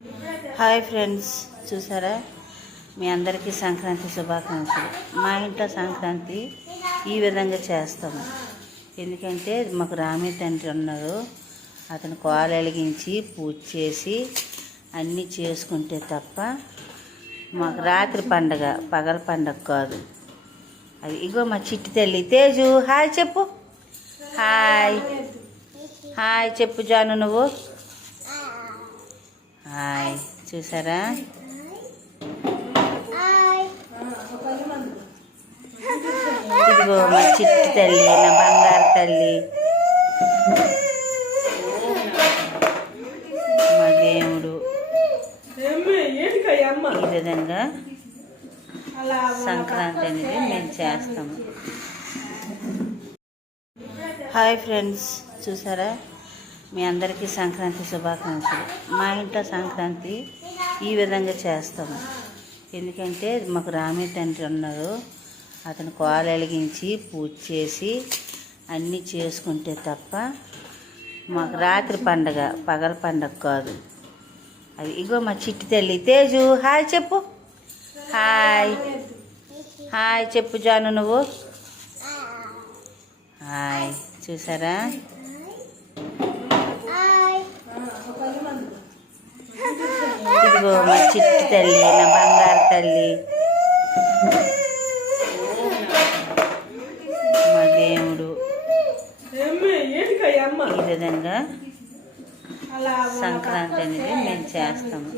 Hi friends, చూసారా? మీ అందరికీ సంక్రాంతి శుభాకాంక్షలు. మా ఇంట్లో సంక్రాంతి ఈ విధంగా చేస్తాము. ఎందుకంటే మాకు రామి తండ్రి ఉన్నారు. అతను కోల వెలిగించి పూజ చేసి అన్నీ చేసుకుంటే తప్ప మాకు రాత్రి పండగ, పగల పండగ కాదు. అది ఇగో మా చిట్టి తల్లి తేజు. హాయ్ చెప్పు. హాయ్ హాయ్ చెప్పు జాను. నువ్వు హాయ్. చూసారా? ఇదిగో మా చిట్టి తల్లి, నా బంగారు తల్లి, మా దేవుడు. ఈ విధంగా సంక్రాంతి అనేది మేము చేస్తాము. హాయ్ ఫ్రెండ్స్, చూసారా? మీ అందరికీ సంక్రాంతి శుభాకాంక్షలు. మా ఇంట్లో సంక్రాంతి ఈ విధంగా చేస్తాము. ఎందుకంటే మాకు రామి తండ్రి ఉన్నారు. అతను కోల వెలిగించి పూజ చేసి అన్నీ చేసుకుంటే తప్ప మాకు రాత్రి పండగ, పగల పండగ కాదు. అది ఇగో మా చిట్టి తల్లి తేజు. హాయ్ చెప్పు. హాయ్ హాయ్ చెప్పు జాను. నువ్వు హాయ్. చూసారా? ఇదిగో మా చిట్టి తల్లి, నా బంగారు తల్లి, మా దేవుడు. ఈ విధంగా సంక్రాంతి అనేది మేము చేస్తాము.